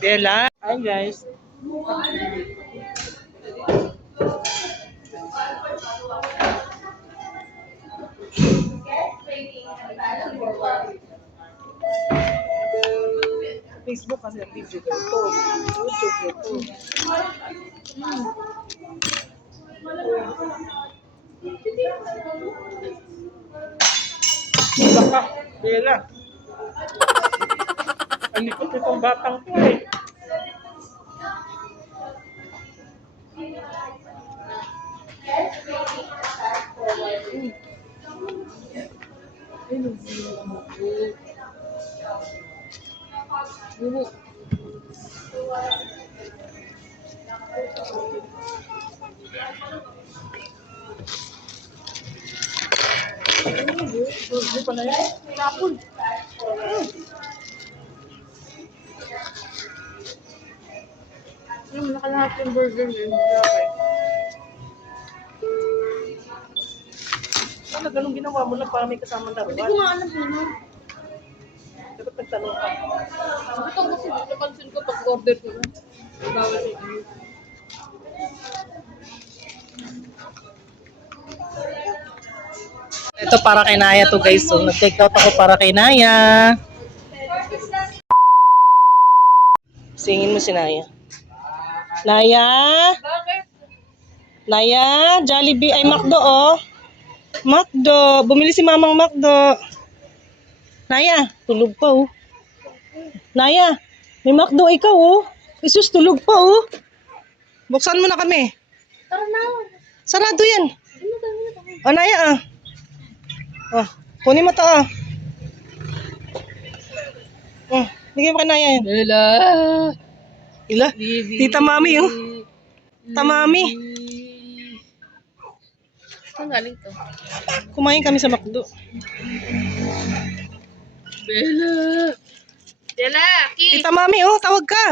Bella. Hi guys. Facebook kasi ang video ko ito. YouTube ito. Wala ka. Bella. Ang likot itong batang ko eh. Hindi pa na yan. Tapon. Nakalahat yung burger yun. Ano, ganun ginawa mo lang para may kasamang Hindi laruan. ko nga alam yun. Dapat nagtanong ka. Ito kasi napansin ko pag order ko. Bawal yung ano. Ito para kay Naya to guys. So, nag-take out ako para kay Naya. Singin mo si Naya. Naya? Bakit? Naya? Jollibee ay McDo oh. McDo. Bumili si Mamang McDo. Naya, tulog pa oh. Naya, may McDo ikaw oh. Isus, tulog pa oh. Buksan mo na kami. Tara na. Sarado yan. O Naya ah. Oh, kunin mo to ah. Oh, bigay mo kay Naya yan. Bella. Ila, Tita Mami oh. Tita Mami. Saan galing to? Kumain kami sa McDo. Bella. Bella, kiss. Tita Mami oh, tawag ka.